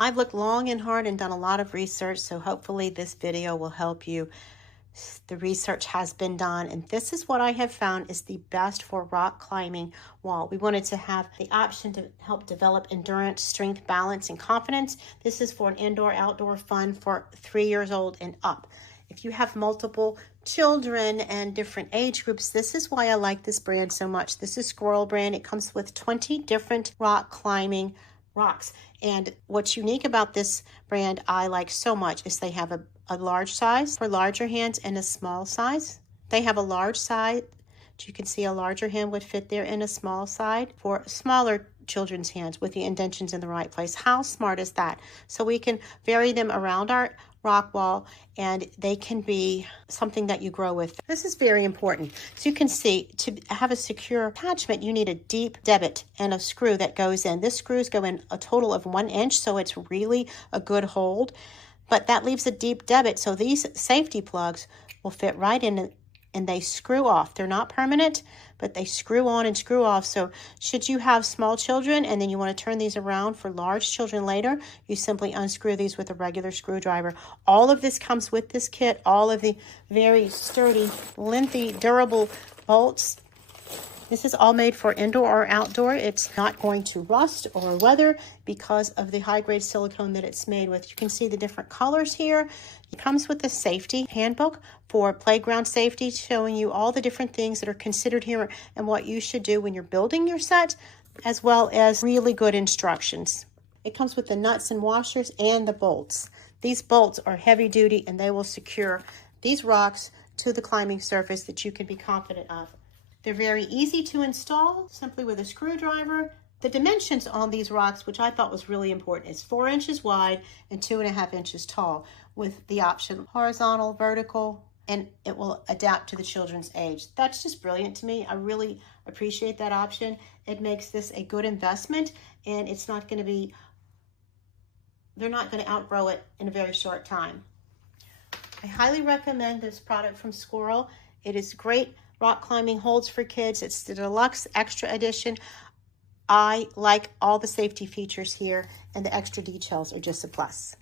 I've looked long and hard and done a lot of research, so hopefully this video will help you. The research has been done, and this is what I have found is the best for rock climbing wall. We wanted to have the option to help develop endurance, strength, balance, and confidence. This is for an indoor-outdoor fun for 3 years old and up. If you have multiple children and different age groups, this is why I like this brand so much. This is Squirrel brand. It comes with 20 different rock climbing rocks. And what's unique about this brand I like so much is they have a large size for larger hands and a small size. They have a large size. You can see a larger hand would fit there, and a small side for smaller children's hands with the indentions in the right place. How smart is that? So we can vary them around our rock wall, and they can be something that you grow with. This is very important. So you can see, to have a secure attachment, you need a deep debit and a screw that goes in. This screws go in a total of 1 inch, so it's really a good hold. But that leaves a deep debit, so these safety plugs will fit right in, and they screw off. They're not permanent, but they screw on and screw off. So should you have small children and then you want to turn these around for large children later, you simply unscrew these with a regular screwdriver. All of this comes with this kit, all of the very sturdy, lengthy, durable bolts. This is all made for indoor or outdoor. It's not going to rust or weather because of the high-grade silicone that it's made with. You can see the different colors here. It comes with a safety handbook for playground safety, showing you all the different things that are considered here and what you should do when you're building your set, as well as really good instructions. It comes with the nuts and washers and the bolts. These bolts are heavy duty, and they will secure these rocks to the climbing surface that you can be confident of. They're very easy to install, simply with a screwdriver. The dimensions on these rocks, which I thought was really important, is 4 inches wide and 2.5 inches tall, with the option horizontal, vertical, and it will adapt to the children's age. That's just brilliant to me. I really appreciate that option. It makes this a good investment, and it's not going to be, they're not going to outgrow it in a very short time. I highly recommend this product from Squirrel. It is great rock climbing holds for kids. It's the deluxe extra edition. I like all the safety features here, and the extra details are just a plus.